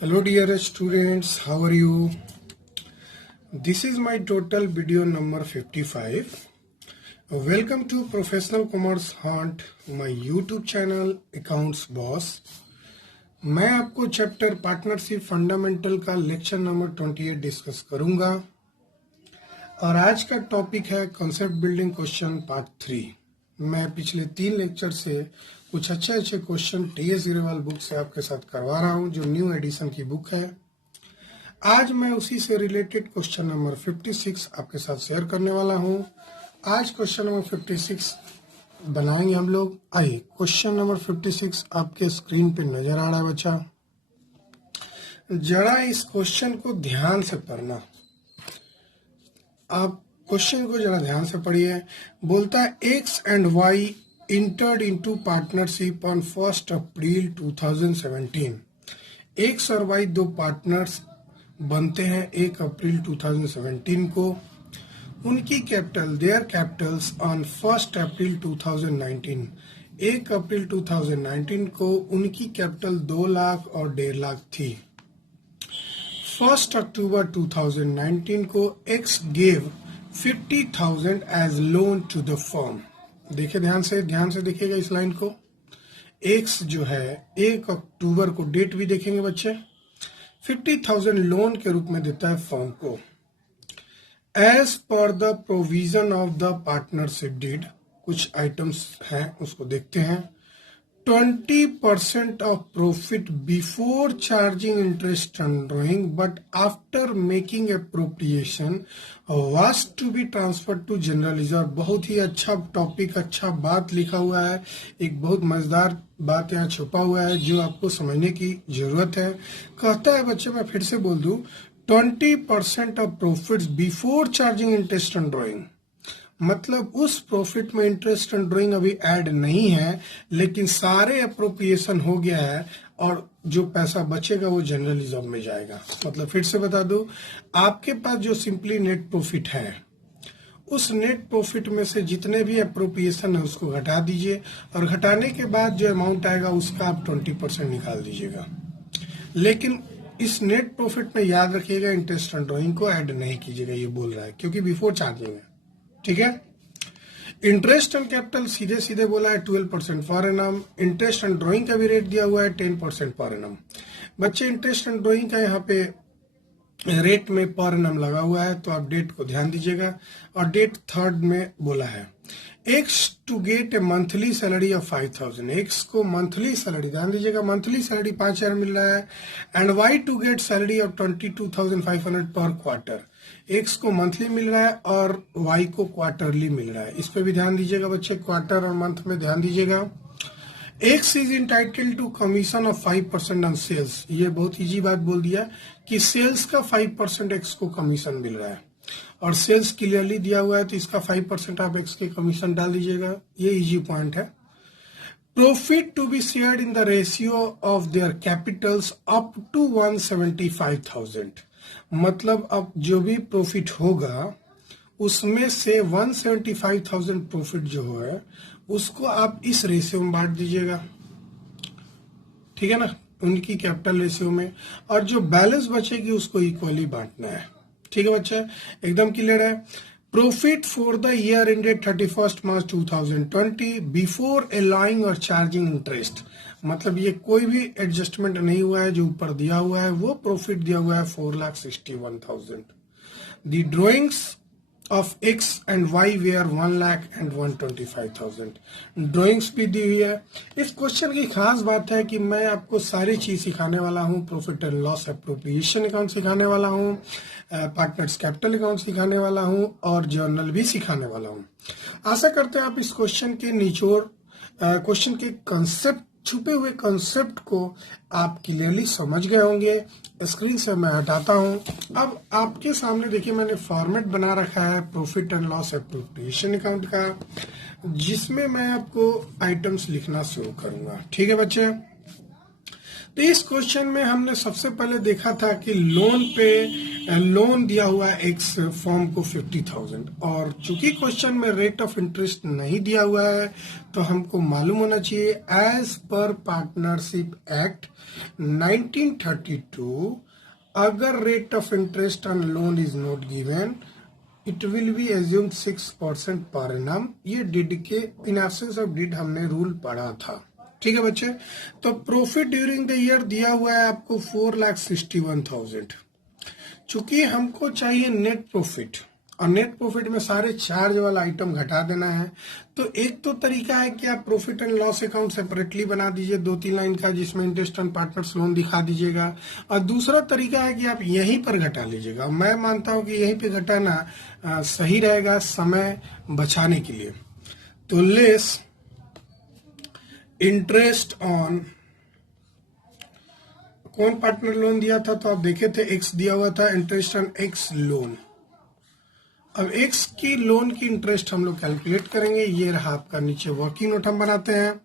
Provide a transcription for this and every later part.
Hello dear students, how are you? This is my total video number 55. Welcome to Professional Commerce Hunt, my YouTube channel Accounts Boss. मैं आपको chapter partnership fundamental का lecture number 28 discuss करूंगा और आज का topic है concept building question part 3। मैं पिछले 3 लेक्चर से कुछ अच्छे क्वेश्चन टीएस गिरेवाल बुक से आपके साथ करवा रहा हूं, जो न्यू एडिशन की बुक है। आज मैं उसी से रिलेटेड क्वेश्चन नंबर 56 आपके साथ शेयर करने वाला हूं। आज क्वेश्चन नंबर 56 बनाएंगे हम लोग। आइए, क्वेश्चन नंबर 56 आपके स्क्रीन पे नजर आ रहा है बच्चा। जरा इस क्वेश्चन को ध्यान से पढ़ना। आप क्वेश्चन को जरा ध्यान से पढ़िए। बोलता है X and Y entered into partnership on 1st April 2017। X और वाई दो पार्टनर्स बनते हैं 1 अप्रैल 2017 को। उनकी capital their capitals on 1st April 2019। 1 अप्रैल 2019 को उनकी कैपिटल 2 लाख और 1.5 लाख थी। 1 अक्टूबर 2019 को X gave 50,000 as loan to the firm. देखिए ध्यान से देखिएगा इस लाइन को। एक्स जो है 1 अक्टूबर को, डेट भी देखेंगे बच्चे, 50,000 लोन के रूप में देता है फर्म को। As per the provision of the partnership deed, कुछ आइटम्स हैं उसको देखते हैं। 20% of profit before charging interest on drawing but after making appropriation was to be transferred to general reserve। बहुत ही अच्छा टॉपिक, अच्छा बात लिखा हुआ है। एक बहुत मजेदार बात यहाँ छुपा हुआ है जो आपको समझने की जरूरत है। कहता है बच्चे, मैं फिर से बोल दूं, 20% of profits before charging interest on drawing, मतलब उस प्रॉफिट में इंटरेस्ट ऑन ड्रॉइंग अभी ऐड नहीं है, लेकिन सारे अप्रोप्रिएशन हो गया है और जो पैसा बचेगा वो जनरल रिजर्व में जाएगा। मतलब फिर से बता दूं, आपके पास जो सिंपली नेट प्रॉफिट है, उस नेट प्रॉफिट में से जितने भी अप्रोप्रिएशन है उसको घटा दीजिए और घटाने के बाद जो अमाउंट आएगा उसका आप 20% निकाल दीजिएगा। लेकिन इस नेट प्रॉफिट में याद रखिएगा इंटरेस्ट ऑन ड्रॉइंग को ऐड नहीं कीजिएगा, ये बोल रहा है, क्योंकि बिफोर चार्जिंग है। ठीक है। इंटरेस्ट ऑन कैपिटल सीधे बोला है 12% per annum. Interest on drawing का भी रेट दिया हुआ है 10% पर एनम। बच्चे, इंटरेस्ट ऑन ड्रॉइंग का यहाँ पे रेट में पर एनम लगा हुआ है, तो आप डेट को ध्यान दीजिएगा। और डेट 3rd में बोला है। X to get a monthly salary of 5,000, X को मंथली सैलरी, ध्यान दीजिएगा, मंथली सैलरी 5,000 मिल रहा है। And Y to get salary of 22,500 per quarter, X को मंथली मिल रहा है और वाई को क्वार्टरली मिल रहा है। इस पे भी ध्यान दीजिएगा बच्चे, क्वार्टर और मंथ में ध्यान दीजिएगा। X is entitled to commission of 5% on sales, ये बहुत इजी बात बोल दिया कि सेल्स का 5% एक्स को कमीशन मिल रहा है और सेल्स क्लियरली दिया हुआ है, तो इसका 5% आप एक्स के कमीशन डाल दीजिएगा। ये इजी पॉइंट है। Profit to be shared in the ratio of their capitals up to 175,000, मतलब अब जो भी प्रॉफिट होगा उसमें से 175,000 प्रॉफिट जो है उसको आप इस रेशियो में बांट दीजिएगा। ठीक है ना, उनकी कैपिटल रेशियो में, और जो बैलेंस बचेगी उसको इक्वली बांटना है। ठीक है बच्चे, एकदम क्लियर है। Profit for the year ended 31 March 2020 before allowing और चार्जिंग इंटरेस्ट, मतलब ये कोई भी एडजस्टमेंट नहीं हुआ है, जो ऊपर दिया हुआ है वो प्रॉफिट दिया हुआ है 4,61,000। The drawings of X and Y were 1 lakh and 125,000, drawings भी दी हुई है। इस क्वेश्चन की खास बात है कि मैं आपको सारी चीज सिखाने वाला हूँ। Profit and loss appropriation account सिखाने वाला हूँ, पार्टनर्स कैपिटल अकाउंट सिखाने वाला हूँ और जर्नल भी सिखाने वाला हूँ। आशा करते हैं आप इस क्वेश्चन के निचोड़, क्वेश्चन के कंसेप्ट, छुपे हुए कंसेप्ट को आप क्लियरली समझ गए होंगे। स्क्रीन से मैं हटाता हूं। अब आपके सामने देखिए, मैंने फॉर्मेट बना रखा है profit and loss appropriation account का, जिसमें मैं आपको आइटम्स लिखना शुरू करूंगा। ठीक है बच्चे, तो इस क्वेश्चन में हमने सबसे पहले देखा था कि लोन दिया हुआ है एक्स फॉर्म को 50,000 और चूंकि क्वेश्चन में रेट ऑफ इंटरेस्ट नहीं दिया हुआ है तो हमको मालूम होना चाहिए एज पर पार्टनरशिप एक्ट 1932 अगर rate of interest on loan is not given it will be assume 6% per annum. ये डिड के इन एब्सेंस ऑफ डिड हमने रूल पढ़ा था। ठीक है बच्चे, तो प्रॉफिट ड्यूरिंग द ईयर दिया हुआ है आपको 4,61,000। चूंकि हमको चाहिए नेट प्रॉफिट और नेट प्रॉफिट में सारे चार्ज वाला आइटम घटा देना है, तो एक तो तरीका है कि आप profit and loss account separately बना दीजिए 2-3 लाइन का, जिसमें इंटरेस्ट ऑन पार्टनर्स लोन दिखा दीजिएगा, और दूसरा तरीका है कि आप यहीं पर घटा लीजिएगा। मैं मानता हूं कि यहीं पे घटाना सही रहेगा समय बचाने के लिए। तो लेस इंटरेस्ट ऑन कौन पार्टनर लोन दिया था, तो आप देखे थे एक्स दिया हुआ था, इंटरेस्ट ऑन एक्स लोन। अब एक्स की लोन की इंटरेस्ट हम लोग कैलकुलेट करेंगे। ये रहा आपका, नीचे वर्किंग नोट हम बनाते हैं।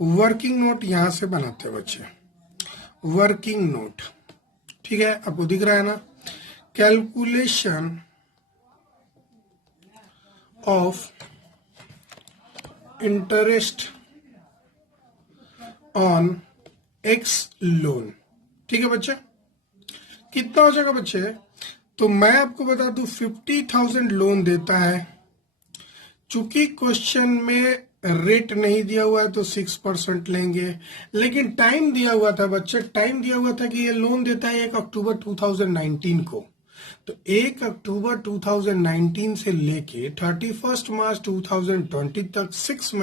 वर्किंग नोट यहां से बनाते हैं बच्चे, वर्किंग नोट, ठीक है, आपको दिख रहा है ना। Calculation of interest on x loan, ठीक है बच्चे। कितना हो जाएगा बच्चे, तो मैं आपको बता दूं 50,000 लोन देता है। चूंकि क्वेश्चन में रेट नहीं दिया हुआ है तो 6% लेंगे, लेकिन टाइम दिया हुआ था बच्चे, टाइम दिया हुआ था कि ये लोन देता है 1 अक्टूबर 2019 को। तो 1 अक्टूबर 2019 से लेके 31 मार्च 2020 तक 6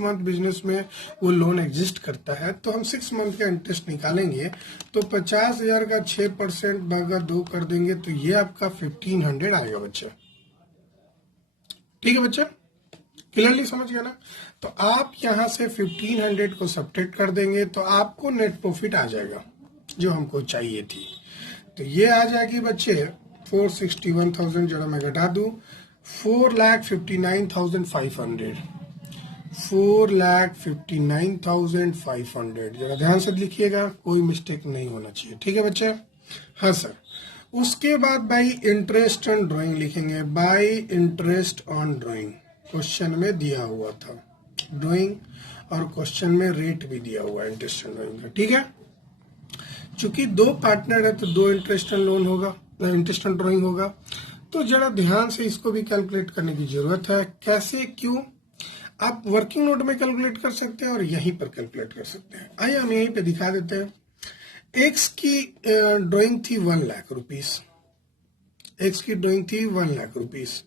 मंथ बिजनेस में वो लोन एग्जिस्ट करता है। तो हम 6 मंथ का इंटरेस्ट निकालेंगे, तो 50,000 का 6% भागा 2 कर देंगे, तो ये आपका 1500 आएगा बच्चे। ठीक है बच्चे, क्लियरली समझ गया ना। तो आप यहां से 1500 को सब्ट्रैक्ट कर देंगे तो आपको नेट प्रॉफिट आ जाएगा जो हमको चाहिए थी। तो ये आ जाएगी बच्चे 461,000, जरा मैं घटा दूं 4,59,500, 4,59,500। जरा ध्यान से लिखिएगा, कोई मिस्टेक नहीं होना चाहिए। ठीक है बच्चे, हाँ सर। उसके बाद बाई इंटरेस्ट ऑन ड्राइंग लिखेंगे, by interest on drawing question में दिया हुआ था ड्राइंग, और क्वेश्चन में रेट भी दिया हुआ है इंटरेस्ट ऑन ड्राइंग का। ठीक है, चूंकि 2 पार्टनर है तो 2 इंटरेस्ट ऑन लोन होगा, इंटरेस्ट ऑन ड्राइंग होगा। तो जरा ध्यान से इसको भी कैलकुलेट करने की जरूरत है। कैसे, क्यों, आप वर्किंग नोट में कैलकुलेट कर सकते हैं और यहीं पर कैलकुलेट कर सकते हैं। आइए हम यहीं पे दिखा देते हैं। एक्स की ड्राइंग थी 1 लाख रुपीस, एक्स की ड्राइंग थी 1 लाख रुपीस,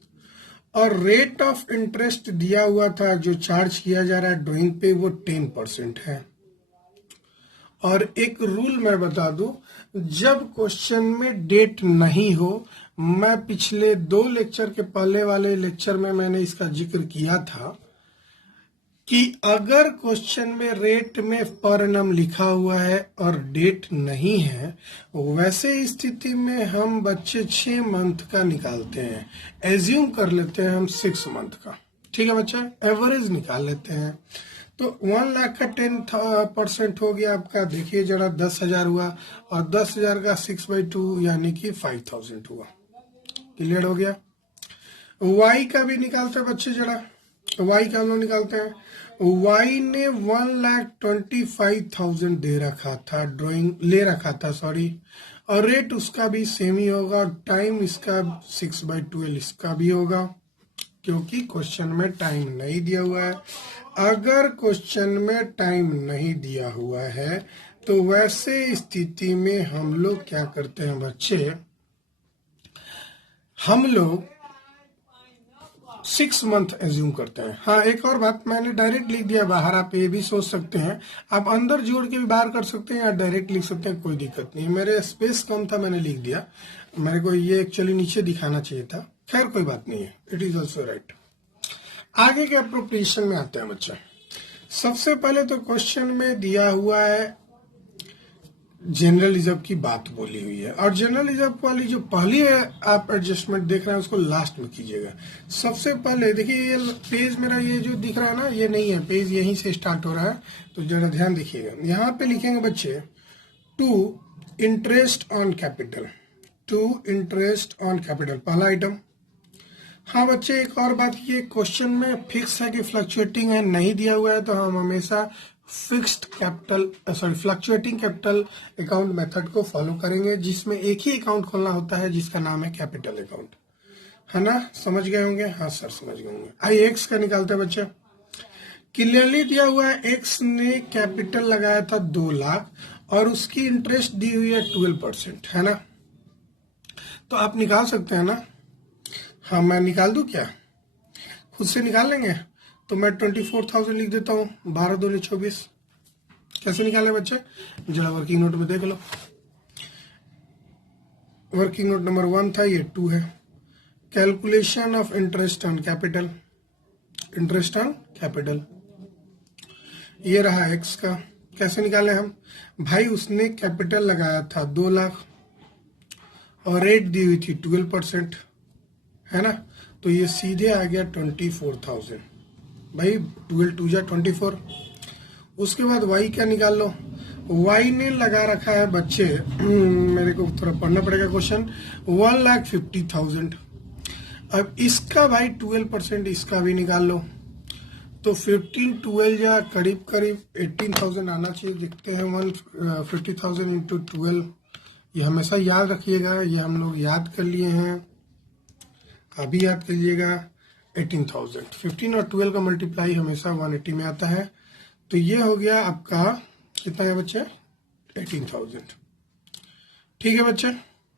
और रेट ऑफ इंटरेस्ट दिया हुआ था जो चार्ज किया जा रहा है ड्राइंग पे वो 10% है। और एक रूल मैं बता दूं, जब क्वेश्चन में डेट नहीं हो, मैं पिछले 2 लेक्चर के पहले वाले लेक्चर में मैंने इसका जिक्र किया था कि अगर क्वेश्चन में रेट में पर एनम लिखा हुआ है और डेट नहीं है, वैसे स्थिति में हम बच्चे 6 मंथ का निकालते हैं, एज्यूम कर लेते हैं हम 6 मंथ का। ठीक है बच्चा, एवरेज निकाल लेते हैं। तो 1 लाख का 10% हो गया आपका, देखिए जरा 10,000 हुआ, और 10,000 का 6/2 यानी कि 5,000 हुआ। क्लियर हो गया। वाई का भी निकालते हैं बच्चे, जरा वाई का हम लोग निकालते हैं। वाई ने 1,25,000 दे रखा था, ड्राइंग ले रखा था सॉरी, और रेट उसका भी सेम ही होगा, और टाइम इसका 6/12 इसका भी होगा, क्योंकि क्वेश्चन में टाइम नहीं दिया हुआ है। अगर क्वेश्चन में टाइम नहीं दिया हुआ है तो वैसे स्थिति में हम लोग क्या करते हैं बच्चे, हम लोग 6 मंथ एज्यूम करते हैं। हाँ, एक और बात, मैंने डायरेक्ट लिख दिया बाहर, आप ये भी सोच सकते हैं, आप अंदर जोड़ के भी बाहर कर सकते हैं या डायरेक्ट लिख सकते हैं, कोई दिक्कत नहीं है। मेरे स्पेस कम था, मैंने लिख दिया, मेरे को ये एक्चुअली नीचे दिखाना चाहिए था, खैर कोई बात नहीं है, इट इज ऑल्सो राइट। आगे के अप्रोप्रिएशन में आते हैं बच्चे। सबसे पहले तो क्वेश्चन में दिया हुआ है जनरल रिजर्व की बात बोली हुई है। और जनरल रिजर्व वाली जो पहली आप एडजस्टमेंट देख रहे हैं उसको लास्ट में कीजिएगा। सबसे पहले देखिए ये पेज मेरा ये जो दिख रहा है ना, ये नहीं है, पेज यहीं से स्टार्ट हो रहा है, तो जरा ध्यान देखिएगा। यहाँ पे लिखेंगे बच्चे to interest on capital, to interest on capital पहला आइटम। हाँ बच्चे एक और बात, ये क्वेश्चन में फिक्स है कि फ्लक्चुएटिंग है, नहीं दिया हुआ है तो हम हमेशा fixed capital fluctuating capital account method को फॉलो करेंगे, जिसमें एक ही अकाउंट खोलना होता है जिसका नाम है कैपिटल अकाउंट, है ना। समझ गए होंगे? हाँ सर समझ गए होंगे। आइए एक्स का निकालते हैं बच्चे। क्लियरली दिया हुआ है एक्स ने कैपिटल लगाया था 2 लाख और उसकी इंटरेस्ट दी हुई है 12%, है ना। तो आप निकाल सकते हैं ना। हाँ मैं निकाल दूं क्या? खुद से निकाल लेंगे? तो मैं 24,000 लिख देता हूँ, 12 दूनी 24। कैसे निकाले बच्चे? जरा वर्किंग नोट में देख लो। वर्किंग नोट नंबर 1 था, ये 2 है। Calculation of interest on capital, interest on capital ये रहा एक्स का। कैसे निकाले हम? भाई उसने कैपिटल लगाया था 2 लाख और रेट दी हुई थी 12%, है ना। तो ये सीधे आ गया 24,000। भाई 12 2 जा 24। उसके बाद वाई का निकाल लो। वाई ने लगा रखा है बच्चे मेरे को थोड़ा पढ़ना पड़ेगा क्वेश्चन, 1,50,000। अब इसका भाई 12% इसका भी निकाल लो, तो 15 12 या करीब करीब 18,000 आना चाहिए। देखते हैं 150,000 इंटू 12, ये हमेशा याद रखिएगा, ये हम लोग याद कर लिए हैं, अभी याद करिएगा। 18,000 15 और 12 का मल्टीप्लाई हमेशा 180 में आता है। तो ये हो गया आपका कितना है बच्चे? 18,000। ठीक है बच्चे,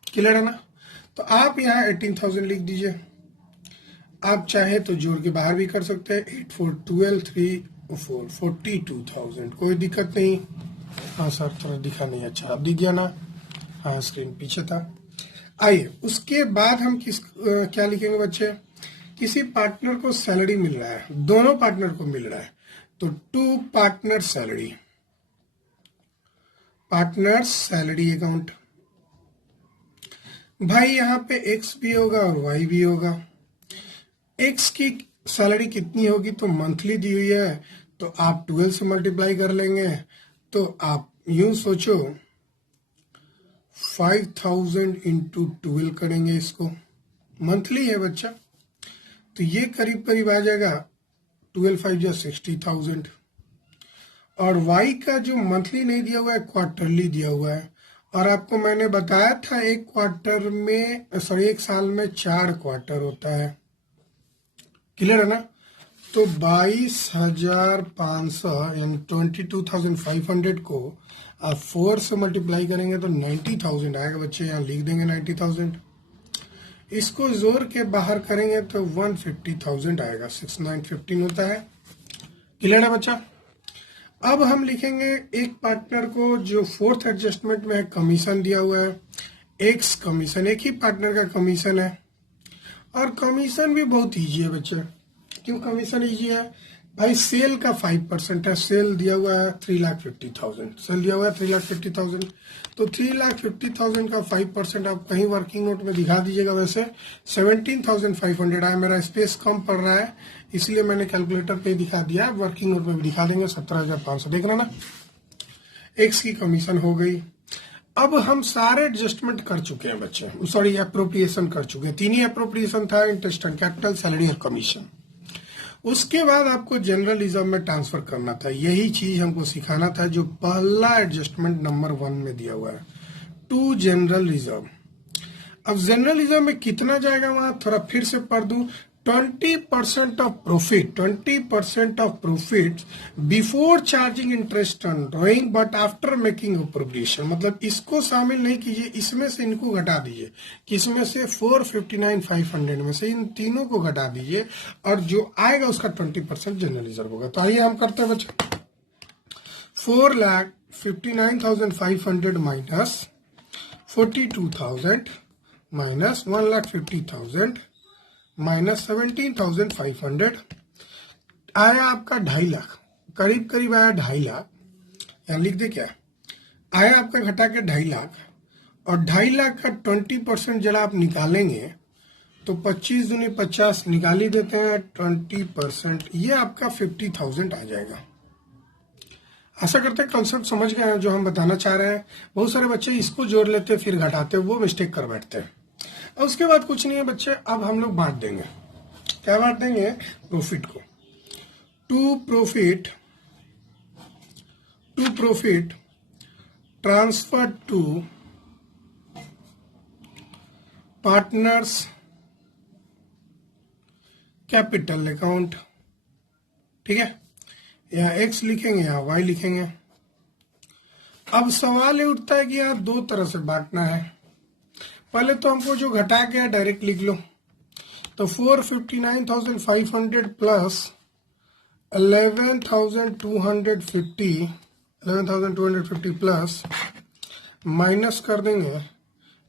क्लियर है ना। तो आप यहाँ 18,000 लिख दीजिए। आप चाहे तो जोड़ के बाहर भी कर सकते हैं, 8 4 12 3 4 42,000, कोई दिक्कत नहीं। हाँ सर थोड़ा दिखा नहीं, अच्छा अब दिख गया ना। हाँ स्क्रीन पीछे था। आइए उसके बाद हम क्या लिखेंगे बच्चे? किसी पार्टनर को सैलरी मिल रहा है, दोनों पार्टनर को मिल रहा है, तो 2 partner salary, partner salary account. भाई यहाँ पे एक्स भी होगा और वाई भी होगा। एक्स की सैलरी कितनी होगी? तो मंथली दी हुई है, तो आप 12 से मल्टीप्लाई कर लेंगे। तो आप यूं सोचो 5,000 इंटू 12 करेंगे, इसको मंथली है बच्चा, तो ये करीब करीब आ जाएगा 12 5 जा 60,000। और वाई का जो मंथली नहीं दिया हुआ है, क्वार्टरली दिया हुआ है। और आपको मैंने बताया था एक क्वार्टर में एक साल में 4 क्वार्टर होता है, क्लियर है ना। तो 22,500 यानी 22,500 को आप 4 से मल्टीप्लाई करेंगे तो 90,000 आएगा बच्चे, यहाँ लिख देंगे 90,000। इसको जोड़ के बाहर करेंगे तो 150,000 आएगा, 6915 होता है, क्लियर है बच्चा। अब हम लिखेंगे एक पार्टनर को जो 4th एडजस्टमेंट में है, कमीशन दिया हुआ है, एक्स कमीशन, एक ही पार्टनर का कमीशन है। और कमीशन भी बहुत इजी है बच्चे। क्यों कमीशन इजी है? भाई सेल का 5% है, सेल दिया हुआ है 3,50,000, सेल दिया हुआ है 3,50,000, तो 3,50,000 का 5% आप कहीं वर्किंग नोट में दिखा दीजिएगा। वैसे 17,500 आया, मेरा स्पेस कम पड़ रहा है इसलिए मैंने कैलकुलेटर पे दिखा दिया, वर्किंग नोट में भी दिखा देंगे 17,500, देख रहे ना। एक्स की कमीशन हो गई। अब हम सारे एडजस्टमेंट कर चुके हैं बच्चे, सॉरी अप्रोप्रिएशन कर चुके हैं, 3 ही अप्रोप्रिएशन था, इंटरेस्ट ऑन कैपिटल, सैलरी और कमीशन। उसके बाद आपको जनरल रिजर्व में ट्रांसफर करना था, यही चीज हमको सिखाना था जो पहला एडजस्टमेंट नंबर 1 में दिया हुआ है, टू जनरल रिजर्व। अब जनरल रिजर्व में कितना जाएगा वहां थोड़ा फिर से पढ़ दूं, 20% of profit, 20% of profit before charging interest on drawing but after making appropriation. मतलब इसको शामिल नहीं कीजिए, इसमें से इनको घटा दीजिए, किसमें से 459,500 में से इन तीनों को घटा दीजिए और जो आएगा उसका 20% जनरल रिजर्व होगा। तो आइए हम करते हैं बच्चे, 4,59,500 माइनस 42,000 माइनस 1,50,000 माइनस 17,500 आया आपका 2.5 लाख, करीब करीब आया 2.5 लाख। यहाँ लिख दे क्या, आया आपका घटा के 2.5 लाख, और 2.5 लाख का 20% जरा आप निकालेंगे तो 25 दूनी 50 निकाल ही देते हैं, 20%, ये आपका 50,000 आ जाएगा। आशा करते हैं कंसेप्ट समझ गए हैं जो हम बताना चाह रहे हैं। बहुत सारे बच्चे इसको जोड़ लेते फिर घटाते, वो मिस्टेक कर बैठते हैं। और उसके बाद कुछ नहीं है बच्चे, अब हम लोग बांट देंगे। क्या बांट देंगे? प्रॉफिट को। To profit transfer to partners capital account. ठीक है, यहाँ x लिखेंगे, यहाँ y लिखेंगे। अब सवाल ये उठता है कि यार दो तरह से बांटना है। पहले तो हमको जो घटा गया डायरेक्ट लिख लो, तो 459,500 प्लस 11,250 प्लस माइनस कर देंगे,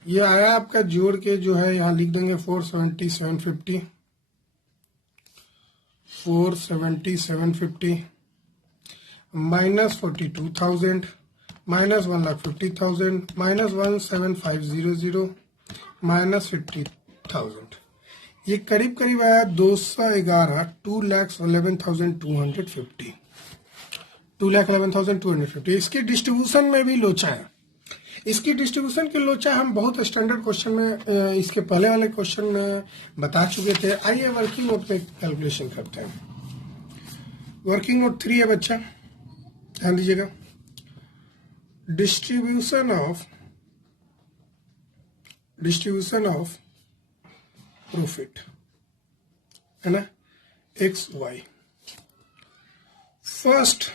ये आया आपका जोड़ के जो है यहाँ लिख देंगे 470,750 माइनस 42,000 माइनस 1,50,000 माइनस 17500 माइनस 50,000, ये करीब करीब आया 211, 2,11,250, 2,11,250। इसके डिस्ट्रीब्यूशन में भी लोचा है। इसकी डिस्ट्रीब्यूशन के लोचा हम बहुत स्टैंडर्ड क्वेश्चन में, इसके पहले वाले क्वेश्चन में बता चुके थे। आइए वर्किंग नोट पे कैलकुलेशन करते हैं। वर्किंग नोट 3 है बच्चा, ध्यान दीजिएगा। डिस्ट्रीब्यूशन ऑफ प्रॉफिट है ना, एक्स वाई। फर्स्ट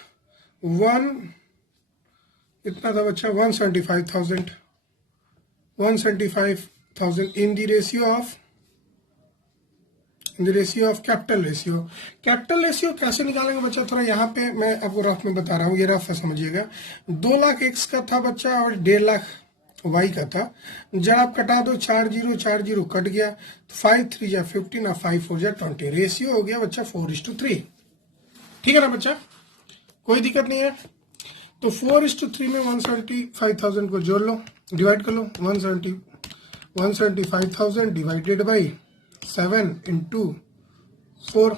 कितना था बच्चा? 175,000 इन the ratio of capital ratio. Capital ratio कैसे निकालेंगे बच्चा? थोड़ा यहाँ पे मैं आपको रफ में बता रहा हूँ, ये रफ है, समझिएगा। 2 लाख एक्स का था बच्चा और 1.5 लाख वाई का था। जब आप कटा दो 4 कट गया, 5 3 या 15 और 5 4 या 20, रेशियो हो गया बच्चा 4:3। ठीक है ना बच्चा, कोई दिक्कत नहीं है। तो 4:3 में 175,000 को जोड़ लो, डिवाइड कर लो। 175,000 डिवाइडेड बाई 7 इंटू 4,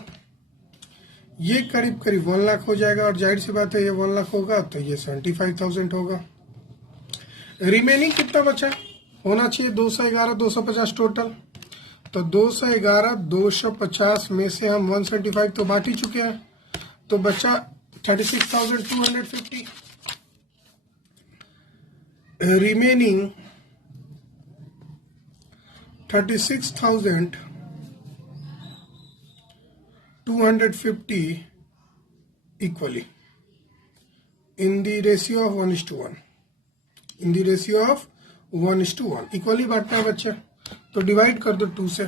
ये करीब करीब 1 लाख हो जाएगा। और जाहिर सी बात है ये 1 लाख होगा तो ये 75,000 होगा। रिमेनिंग कितना बचा? होना चाहिए 211, 250 टोटल। तो 211, 250 में से हम 175 तो बांट ही चुके हैं, तो बचा 36,250। Remaining 36,250 equally in the ratio of 1:1। In the ratio of 1:1 equally बांटना है बच्चे, तो डिवाइड कर दो 2 से।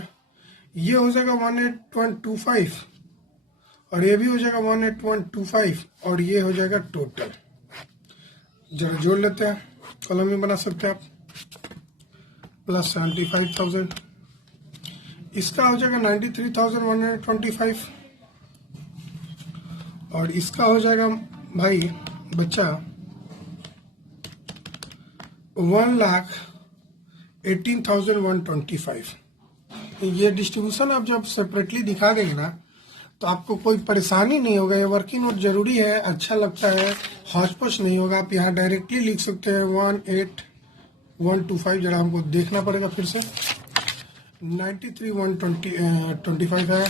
ये हो जाएगा 18.25 और ये भी हो जाएगा 18.25 और ये हो जाएगा टोटल। जरा जोड़ लेते हैं, कॉलम में बना सकते हैं आप। प्लस 75,000, इसका हो जाएगा 93,125 और इसका हो जाएगा भाई बच्चा 1,18,125। ये डिस्ट्रीब्यूशन आप जब सेपरेटली दिखा देंगे ना तो आपको कोई परेशानी नहीं होगा। ये वर्किंग नोट जरूरी है, अच्छा लगता है, हौच-पौच नहीं होगा। आप यहाँ डायरेक्टली लिख सकते हैं 18,125, जरा हमको देखना पड़ेगा फिर से। 93,125 है,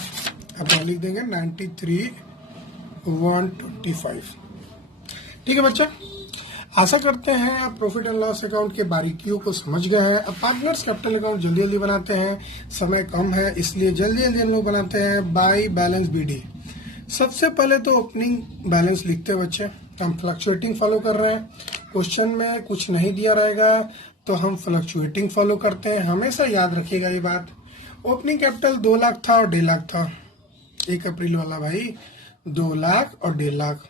आप लिख देंगे 93,125। ठीक है बच्चा, आशा करते हैं आप प्रॉफिट एंड लॉस अकाउंट के बारीकियों को समझ गए हैं। अब पार्टनर्स कैपिटल अकाउंट जल्दी जल्दी बनाते हैं, समय कम है इसलिए जल्दी जल्दी हम लोग बनाते हैं। By balance BD. सबसे पहले तो ओपनिंग बैलेंस लिखते हैं बच्चे, हम फ्लक्चुएटिंग फॉलो कर रहे हैं। क्वेश्चन में कुछ नहीं दिया रहेगा तो हम फ्लक्चुएटिंग फॉलो करते हैं, हमेशा याद रखिएगा ये बात। ओपनिंग कैपिटल 2 लाख था और 1.5 लाख था। 1 अप्रैल वाला भाई 2 लाख और 1.5 लाख,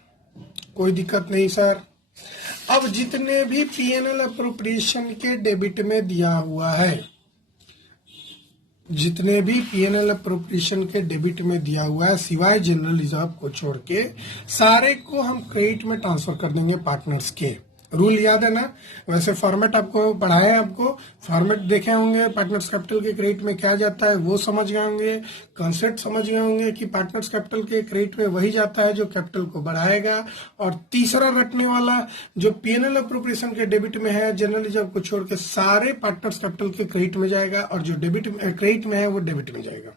कोई दिक्कत नहीं सर। अब जितने भी पीएनएल अप्रोप्रिएशन के डेबिट में दिया हुआ है, जितने भी पीएनएल अप्रोप्रिएशन के डेबिट में दिया हुआ है सिवाय जनरल रिजर्व को छोड़ के, सारे को हम क्रेडिट में ट्रांसफर कर देंगे पार्टनर्स के। रूल याद है ना? वैसे फॉर्मेट आपको पढ़ाए हैं, आपको फॉर्मेट देखे होंगे, पार्टनर्स कैपिटल के क्रेडिट में क्या जाता है वो समझ गए होंगे, कॉन्सेप्ट समझ गए होंगे कि पार्टनर्स कैपिटल के क्रेडिट में वही जाता है जो कैपिटल को बढ़ाएगा। और तीसरा रटने वाला जो पीएनएल अप्रोप्रिएशन के डेबिट में है, जर्नलिज्म को छोड़ के सारे पार्टनर्स कैपिटल के क्रेडिट में जाएगा, और जो डेबिट क्रेडिट में है वो डेबिट में जाएगा।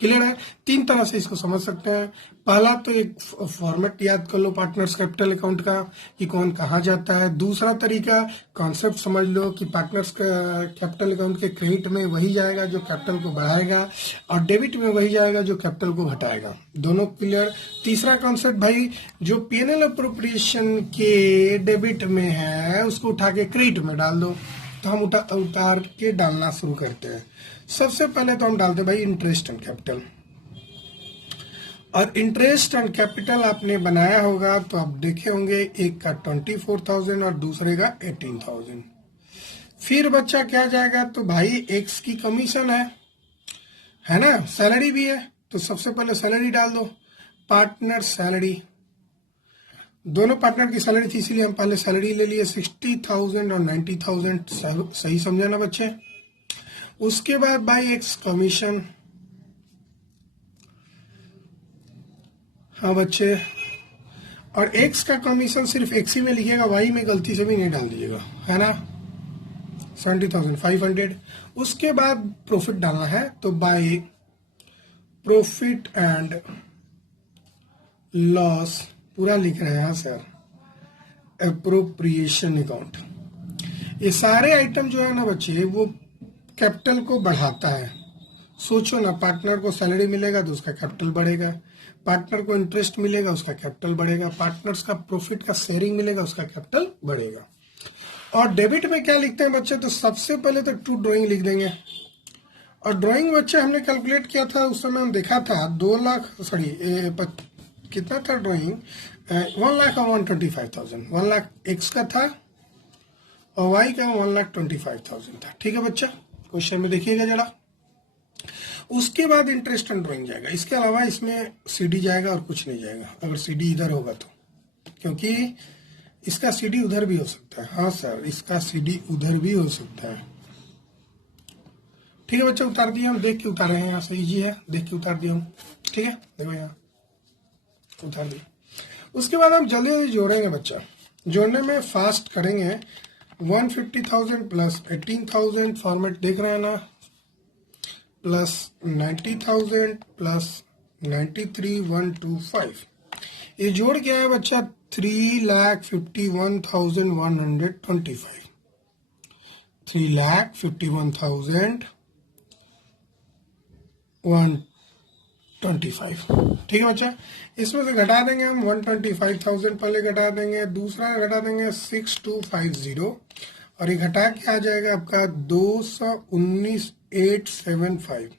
क्लियर है? तीन तरह से इसको समझ सकते हैं। पहला तो एक फॉर्मेट याद कर लो पार्टनर्स कैपिटल अकाउंट का कि कौन कहाँ जाता है। दूसरा तरीका कॉन्सेप्ट समझ लो कि पार्टनर्स कैपिटल अकाउंट के क्रेडिट में वही जाएगा जो कैपिटल को बढ़ाएगा, और डेबिट में वही जाएगा जो कैपिटल को घटाएगा। दोनों क्लियर? तीसरा कॉन्सेप्ट भाई, जो पीएनएल अप्रोप्रिएशन के डेबिट में है उसको उठा के क्रेडिट में डाल दो। तो हम उतार के डालना शुरू करते हैं। सबसे पहले तो हम डालते हैं भाई इंटरेस्ट एंड कैपिटल, और इंटरेस्ट एंड कैपिटल आपने बनाया होगा तो आप देखे होंगे, एक का 24,000 और दूसरे का 18,000। फिर बच्चा क्या जाएगा, तो भाई एक्स की कमीशन है ना, सैलरी भी है, तो सबसे पहले सैलरी डाल दो, पार्टनर सैलरी। दोनों पार्टनर की सैलरी थी इसीलिए हम पहले सैलरी ले लिए, 60,000 और 90,000। सही समझे ना बच्चे? उसके बाद भाई एक्स कमीशन, हाँ बच्चे, और एक्स का कमीशन सिर्फ एक्स ही में लिखिएगा, वाई में गलती से भी नहीं डाल दीजिएगा, है ना, 70,500। उसके बाद प्रॉफिट डालना है, तो बाय प्रॉफिट एंड लॉस पूरा लिख रहे हैं सर, एप्रोप्रिएशन अकाउंट। ये सारे आइटम जो है ना बच्चे वो कैपिटल को बढ़ाता है। सोचो ना, पार्टनर को सैलरी मिलेगा तो उसका कैपिटल बढ़ेगा, पार्टनर को इंटरेस्ट मिलेगा उसका कैपिटल बढ़ेगा, पार्टनर्स का प्रॉफिट का शेयरिंग मिलेगा उसका कैपिटल बढ़ेगा। और डेबिट में क्या लिखते हैं बच्चे, तो सबसे पहले तो टू ड्राइंग लिख देंगे। और ड्राइंग बच्चे हमने कैलकुलेट किया था उस समय, हम देखा था 2 लाख, सॉरी कितना था ड्राइंग, 1,25,000। 1 लाख एक्स का था और वाई का 1,25,000 था। ठीक है बच्चा, क्वेश्चन में देखिएगा जरा। उसके बाद इंटरेस्ट एंड ड्राइंग जाएगा, इसके अलावा इसमें सीडी जाएगा और कुछ नहीं जाएगा, अगर सीडी इधर होगा तो, क्योंकि इसका सीडी उधर भी हो सकता है। हाँ सर, इसका सीडी उधर भी हो सकता है। ठीक है बच्चा, उतार दिए हम, देख के उतारे हैं, यहाँ से इजी है, देख के उतार दिए हम। ठीक है, देखो यहाँ उतार दिए। उसके बाद हम जल्दी जल्दी जोड़ेंगे बच्चा, जोड़ने में फास्ट करेंगे। 150,000 प्लस 18,000 फॉर्मेट देख रहे हैं ना, प्लस 90,000 प्लस 93,125, ये जोड़ क्या है बच्चा, 3,51,125। 3,51,125। ठीक है बच्चा, इसमें से घटा देंगे हम 125,000 पहले घटा देंगे, दूसरा घटा देंगे 6250, और ये घटा के आ जाएगा आपका 219,875।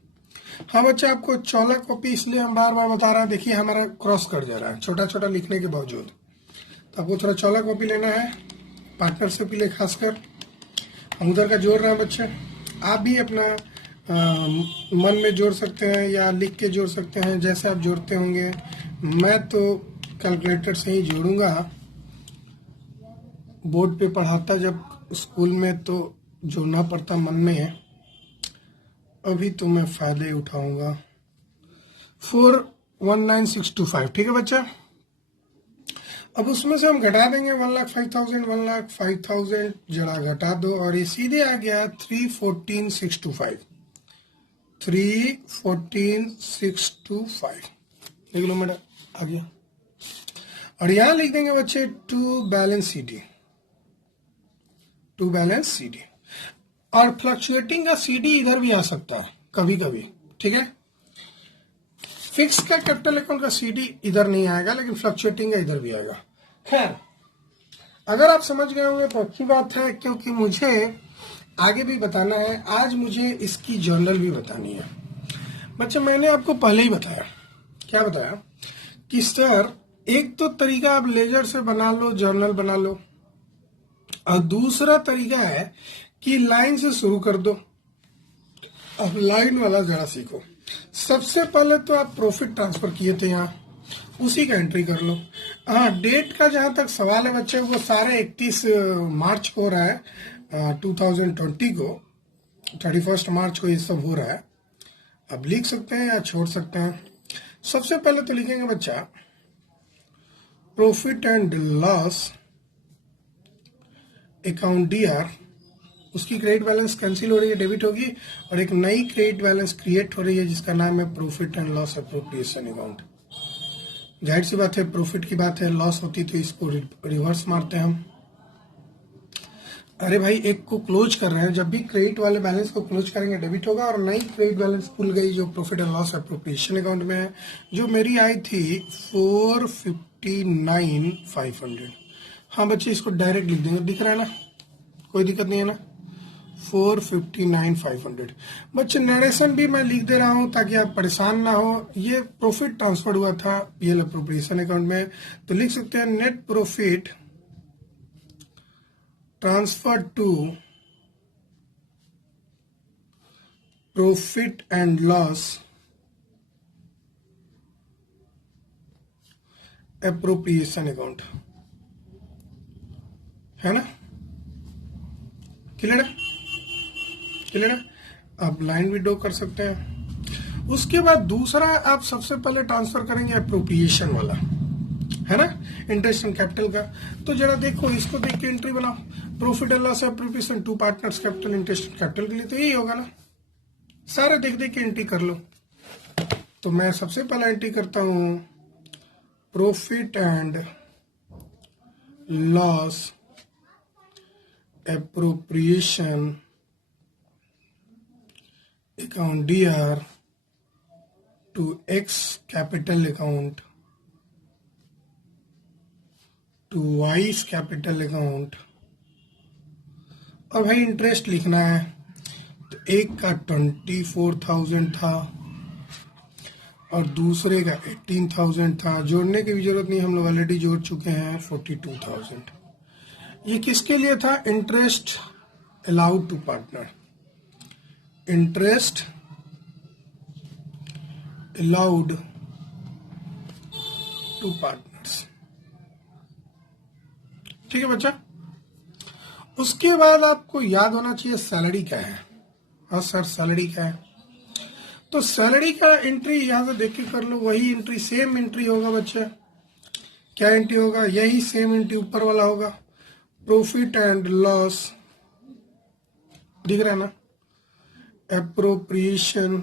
हाँ बच्चा, आपको 14 कॉपी इसलिए हम बार बार बता रहे हैं, देखिए हमारा क्रॉस कर जा रहा है छोटा छोटा लिखने के बावजूद, तो आपको थोड़ा 14 कॉपी लेना है पार्टनरशिप के लिए खासकर। हम उधर का जोड़ रहे हैं बच्चे, आप भी अपना मन में जोड़ सकते हैं या लिख के जोड़ सकते हैं, जैसे आप जोड़ते होंगे। मैं तो कैलकुलेटर से ही जोड़ूंगा, बोर्ड पे पढ़ाता जब स्कूल में तो जोड़ना पड़ता मन में है, अभी तो मैं फायदे उठाऊंगा। 419,625। ठीक है बच्चा, अब उसमें से हम घटा देंगे 1,05,000, 1,05,000 जरा घटा दो, और ये सीधे आ गया 314,625। 314,625 देख लो मेरा आ गया। और यहां लिख देंगे बच्चे to balance CD, to balance CD. और फ्लक्चुएटिंग का सीडी इधर भी आ सकता है कभी कभी। ठीक है, फिक्स का कैपिटल अकाउंट का सीडी इधर नहीं आएगा, लेकिन फ्लक्चुएटिंग का इधर भी आएगा। खैर, अगर आप समझ गए होंगे तो अच्छी बात है, क्योंकि मुझे आगे भी बताना है। आज मुझे इसकी जर्नल भी बतानी है बच्चे। मैंने आपको पहले ही बताया, क्या बताया कि सर एक तो तरीका आप लेजर से बना लो, जर्नल बना लो, और दूसरा तरीका है कि लाइन से शुरू कर दो। अब लाइन वाला जरा सीखो। सबसे पहले तो आप प्रॉफिट ट्रांसफर किए थे यहाँ, उसी का एंट्री कर लो। हाँ, डेट का जहां तक सवाल है बच्चे, वो सारे 31 मार्च को हो रहा है 2020 को, 31 मार्च को ये सब हो रहा है। अब लिख सकते हैं या छोड़ सकते हैं। सबसे पहले तो लिखेंगे बच्चा profit and loss account DR, उसकी क्रेडिट बैलेंस कैंसिल हो रही है, डेबिट होगी, और एक नई क्रेडिट बैलेंस क्रिएट हो रही है जिसका नाम है profit and loss appropriation account. जाहिर सी बात है, प्रॉफिट की बात है, लॉस होती तो इसको रिवर्स मारते हैं हम। अरे भाई, एक को क्लोज कर रहे हैं, जब भी क्रेडिट वाले बैलेंस को क्लोज करेंगे डेबिट होगा, और नई क्रेडिट बैलेंस खुल गई जो profit and loss appropriation account में है, जो मेरी आई थी 459,500। हाँ बच्चे, इसको डायरेक्ट लिख देंगे, दिख रहा है ना, कोई दिक्कत नहीं है ना, 459,500। बच्चे नरेशन भी मैं लिख दे रहा हूं ताकि आप परेशान ना हो। ये प्रॉफिट ट्रांसफर हुआ था पीएल अप्रोप्रिएशन अकाउंट में, तो लिख सकते हैं net profit transfer to profit and loss appropriation account, है ना, क्लियर है, क्लियर है। आप लाइन भी ड्रॉ कर सकते हैं। उसके बाद दूसरा आप सबसे पहले ट्रांसफर करेंगे अप्रोप्रिएशन वाला, है ना, इंटरेस्ट एंड कैपिटल का। तो जरा देखो, इसको देख के एंट्री बनाओ, profit and loss appropriation to partners capital interest and capital के लिए तो यही होगा ना, सारे देख देख के एंट्री कर लो। तो मैं सबसे पहले एंट्री करता हूं profit and loss appropriation account DR to X capital account to Y's capital account, और भाई इंटरेस्ट लिखना है। तो एक का 24,000 था और दूसरे का 18,000 था, जोड़ने की भी जरूरत नहीं, हम लोग ऑलरेडी जोड़ चुके हैं 42,000। ये किसके लिए था? Interest allowed to partner, interest allowed to partners, ठीक है बच्चा। उसके बाद आपको याद होना चाहिए सैलरी क्या है। हाँ सर, सैलरी क्या है? तो सैलरी का एंट्री यहां से देख के कर लो, वही एंट्री, सेम एंट्री होगा बच्चे। क्या एंट्री होगा? यही सेम एंट्री ऊपर वाला होगा, प्रॉफिट एंड लॉस, दिख रहा है ना, appropriation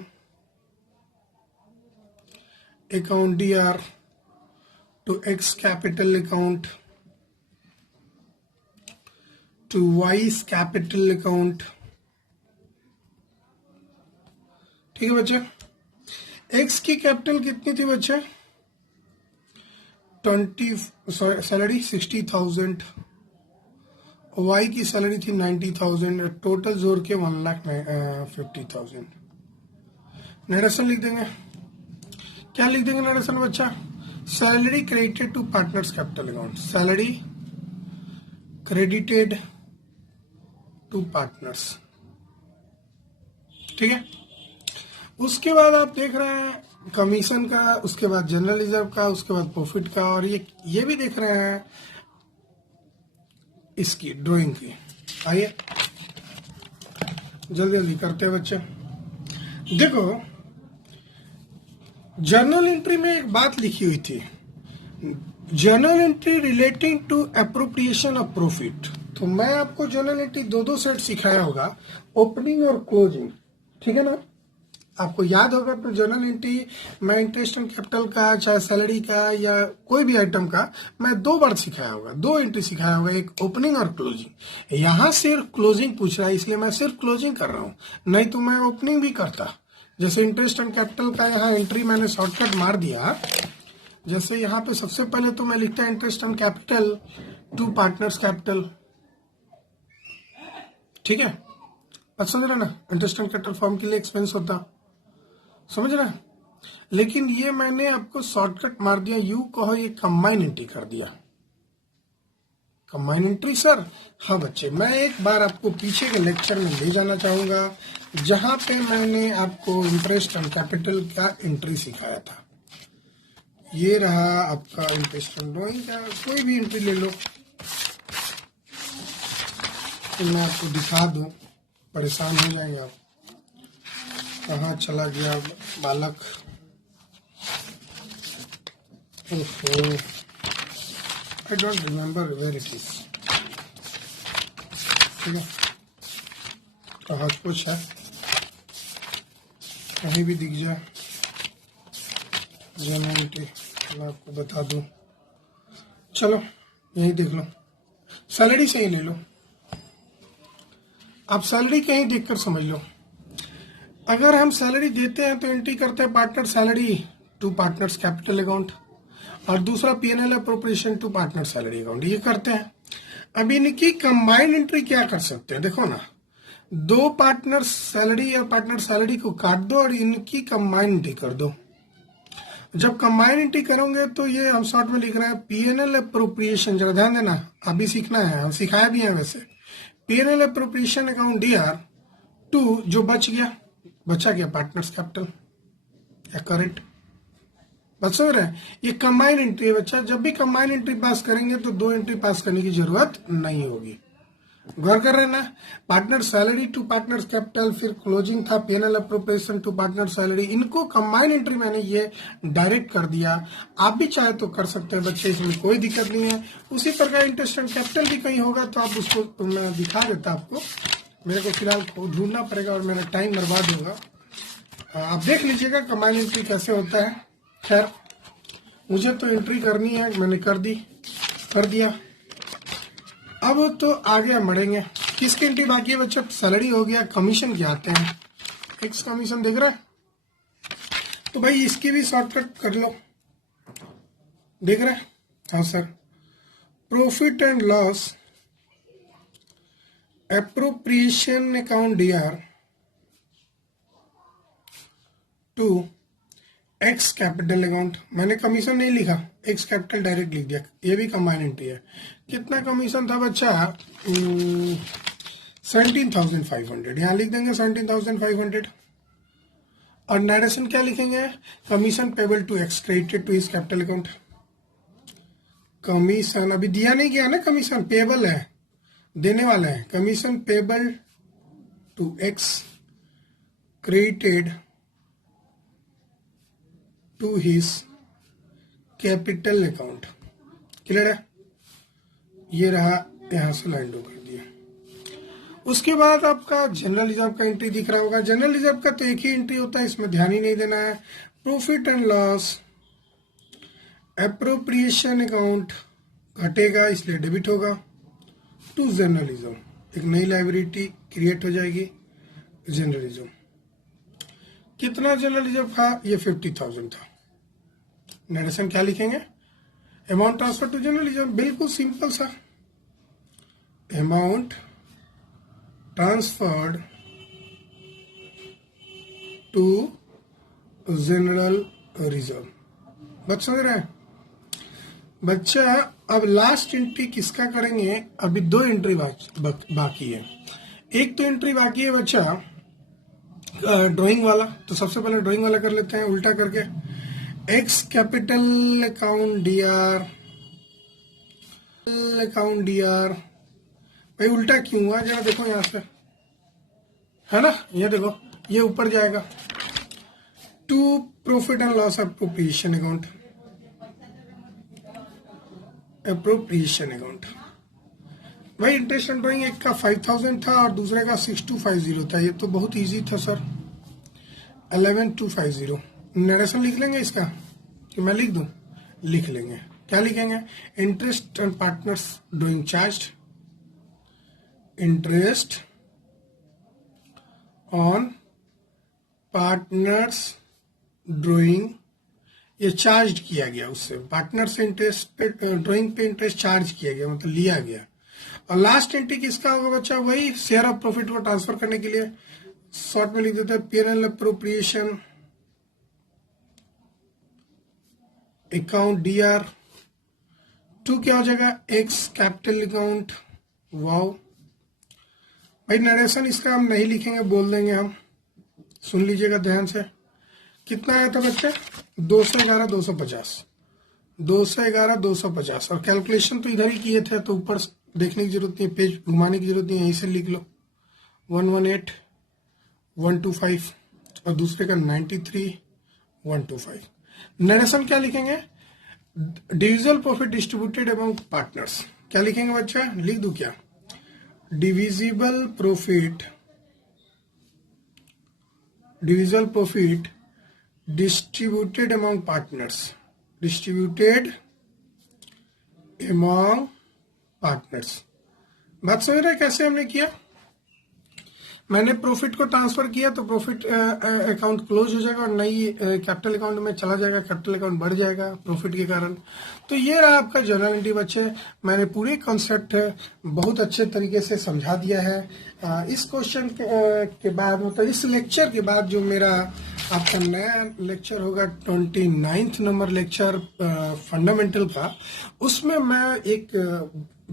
account DR to X capital account to Y's capital account, ठीक है बच्चे। एक्स की कैपिटल कितनी थी बच्चे? सैलरी 60,000, वाई की सैलरी थी 90,000, टोटल जोड़ के 1,50,000। नरेशन लिख देंगे, क्या लिख देंगे नरेशन बच्चा? Salary credited to partners capital account, salary credited to partners, ठीक है। उसके बाद आप देख रहे हैं कमीशन का, उसके बाद जनरल रिजर्व का, उसके बाद प्रॉफिट का, और ये भी देख रहे हैं इसकी ड्राइंग की। आइए जल्दी जल्दी करते हैं बच्चे। देखो, जर्नल एंट्री में एक बात लिखी हुई थी, journal entry relating to appropriation of profit. तो मैं आपको जर्नल एंट्री दो सेट सिखाया होगा, ओपनिंग और क्लोजिंग, ठीक है ना। आपको याद होगा तो जर्नल एंट्री मैं इंटरेस्ट एंड कैपिटल का, चाहे सैलरी का या कोई भी आइटम का, मैं 2 बार सिखाया होगा, 2 एंट्री सिखाया होगा, एक ओपनिंग और क्लोजिंग। यहाँ सिर्फ क्लोजिंग पूछ रहा है, इसलिए मैं सिर्फ क्लोजिंग कर रहा हूँ, नहीं तो मैं ओपनिंग भी करता। जैसे इंटरेस्ट एंड कैपिटल का यहाँ एंट्री मैंने शॉर्टकट मार दिया। जैसे यहाँ पे सबसे पहले तो मैं लिखता interest and capital to partners capital, ठीक है, अच्छा समझ रहे ना, इंटरेस्ट एंड कैपिटल फॉर्म के लिए एक्सपेंस होता, समझ रहे हैं। लेकिन ये मैंने आपको शॉर्टकट मार दिया, यू कहो ये कंबाइन एंट्री कर दिया, कंबाइन एंट्री सर। हाँ बच्चे, मैं एक बार आपको पीछे के लेक्चर में ले जाना चाहूंगा जहां पे मैंने आपको इंटरेस्ट एंड कैपिटल का एंट्री सिखाया था। ये रहा आपका इंटरेस्ट ड्राइंग का, कोई भी एंट्री ले लो तो मैं आपको दिखा दूं, परेशान हो जाएंगे आप। कहाँ चला गया बालक? ओहो, I don't remember where it is. ठीक है, कहाँ कुछ है, कहीं भी दिख जाए जनरल मैं आपको बता दूं। चलो यही देख लो, सैलरी से ही ले लो। आप सैलरी कहीं देखकर समझ लो। अगर हम सैलरी देते हैं तो एंट्री करते हैं partner salary to partners capital account, और दूसरा PNL appropriation to partner salary account, ये करते हैं। अब इनकी कंबाइंड एंट्री क्या कर सकते हैं? देखो ना, दो पार्टनर सैलरी या पार्टनर सैलरी को काट दो और इनकी कंबाइंड एंट्री कर दो। जब कंबाइंड एंट्री करोगे तो ये हम शॉर्ट में लिख रहे हैं पीएनएल अप्रोप्रिएशन, जरा ध्यान देना, अभी सीखना है, हम सिखाया भी है वैसे। PNL appropriation account DR to, जो बचा गया पार्टनर्स कैपिटल या करंट, बस समझ रहे हैं, ये कंबाइंड एंट्री है बच्चा। जब भी कंबाइंड एंट्री पास करेंगे तो दो एंट्री पास करने की जरूरत नहीं होगी। गौर कर रहे हैं ना, partner salary to partner capital, फिर क्लोजिंग था PNL appropriation to partner salary, इनको कंबाइंड एंट्री मैंने ये डायरेक्ट कर दिया। आप भी चाहे तो कर सकते हैं बच्चे, इसमें कोई दिक्कत नहीं है। उसी प्रकार इंटरेस्ट एंड कैपिटल भी कहीं होगा तो आप उसको मैं दिखा देता आपको, मेरे को फिलहाल ढूंढना पड़ेगा और मेरा टाइम बर्बाद होगा। आप देख लीजिएगा कंबाइंड एंट्री कैसे होता है। खैर मुझे तो एंट्री करनी है, मैंने कर दिया। अब तो आगे हम बढ़ेंगे। किसकी एंट्री बाकी है बच्चा? सैलरी हो गया, कमीशन क्या आते हैं, फिक्स कमीशन दिख रहा है, तो भाई इसकी भी शॉर्टकट कर लो। दिख रहा है? हाँ sir. Profit and loss appropriation account DR to X capital account, मैंने कमीशन नहीं लिखा, एक्स कैपिटल डायरेक्ट लिख दिया, ये भी कंबाइंड एंट्री है। कितना कमीशन था बच्चा? 17,500, यहाँ लिख देंगे 17,500। और नरेशन क्या लिखेंगे? Commission payable to X credited to his capital account. Commission अभी दिया नहीं गया ना, कमीशन पेबल है, देने वाला है। Commission payable to X credited to his capital account. Clear है? ये रहा, यहां से लाइन ड्रॉ कर दिया। उसके बाद आपका जनरल रिजर्व का एंट्री दिख रहा होगा। जनरल रिजर्व का तो एक ही एंट्री होता है, इसमें ध्यान ही नहीं देना है। Profit and loss appropriation account घटेगा इसलिए डेबिट होगा टू जनरल रिजर्व, एक नई लाइबिलिटी क्रिएट हो जाएगी जनरल रिजर्व। कितना जनरल रिजर्व था? ये 50,000 था। नरेशन क्या लिखेंगे? Amount transfer to general reserve, बिल्कुल सिंपल सा, amount transferred to general reserve. बच समझ रहे हैं बच्चा? अब लास्ट एंट्री किसका करेंगे? अभी दो एंट्री बाकी है। एक तो एंट्री बाकी है बच्चा ड्राइंग वाला, तो सबसे पहले ड्राइंग वाला कर लेते हैं उल्टा करके। एक्स कैपिटल अकाउंट डीआर भाई उल्टा क्यों हुआ? जरा देखो यहां से, है ना, ये देखो, ये ऊपर जाएगा to profit and loss appropriation account. भाई इंटरेस्ट एंड ड्राइंग एक का 5,000 था और दूसरे का 6,250 था, ये तो बहुत इजी था सर। 11,250। नरेशन लिख लेंगे इसका कि मैं लिख दूं? लिख लेंगे। क्या लिखेंगे? Interest on partners drawing charge, interest on partners drawing, ये चार्ज किया गया, उससे पार्टनर से इंटरेस्ट पे ड्राइंग पे इंटरेस्ट चार्ज किया गया, मतलब लिया गया। और लास्ट एंट्री किसका होगा बच्चा? वही शेयर ऑफ प्रॉफिट को ट्रांसफर करने के लिए शॉर्ट में लिख देते हैं PNL appropriation account DR to, क्या हो जाएगा? Ex capital account. वाओ भाई, नरेशन इसका हम नहीं लिखेंगे, बोल देंगे हम, सुन लीजिएगा ध्यान से। कितना आया था बच्चा? 211, 250। 211 250 और कैलकुलेशन तो इधर ही किए थे, तो ऊपर देखने की जरूरत नहीं, पेज घुमाने की जरूरत नहीं, यहीं से लिख लो 118 125 और दूसरे का 93 125। नरेशन क्या लिखेंगे? Divisible profit distributed among partners. क्या लिखेंगे बच्चा? लिख दूं क्या? Divisible profit distributed among partners, distributed among partners। बात समझ रहे कैसे हमने किया? मैंने प्रॉफिट को ट्रांसफर किया तो प्रॉफिट अकाउंट क्लोज हो जाएगा और नई कैपिटल अकाउंट में चला जाएगा, कैपिटल अकाउंट बढ़ जाएगा प्रॉफिट के कारण। तो ये रहा आपका जर्नल एंट्री बच्चे। मैंने पूरे कॉन्सेप्ट बहुत अच्छे तरीके से समझा दिया है। इस क्वेश्चन के बाद, मतलब इस लेक्चर के बाद जो मेरा आपका नया लेक्चर होगा 29 नंबर लेक्चर फंडामेंटल का, उसमें मैं एक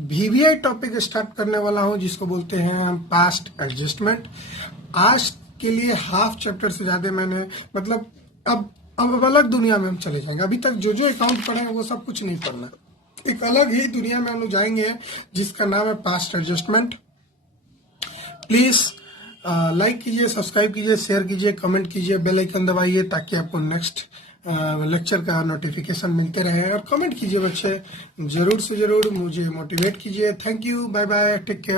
VBI टॉपिक स्टार्ट करने वाला हूं जिसको बोलते हैं हम पास्ट एडजस्टमेंट। आज के लिए हाफ चैप्टर से ज्यादा मैंने, मतलब अब अलग दुनिया में हम चले जाएंगे। अभी तक जो अकाउंट पढ़े हैं वो सब कुछ नहीं पढ़ना, एक अलग ही दुनिया में हम लोग जाएंगे जिसका नाम है पास्ट एडजस्टमेंट। प्लीज लाइक कीजिए, सब्सक्राइब कीजिए, शेयर कीजिए, कमेंट कीजिए, बेल आइकन दबाइए ताकि आपको नेक्स्ट लेक्चर का नोटिफिकेशन मिलते रहे। और कमेंट कीजिए बच्चे, जरूर से जरूर मुझे मोटिवेट कीजिए। Thank you, bye bye, take care.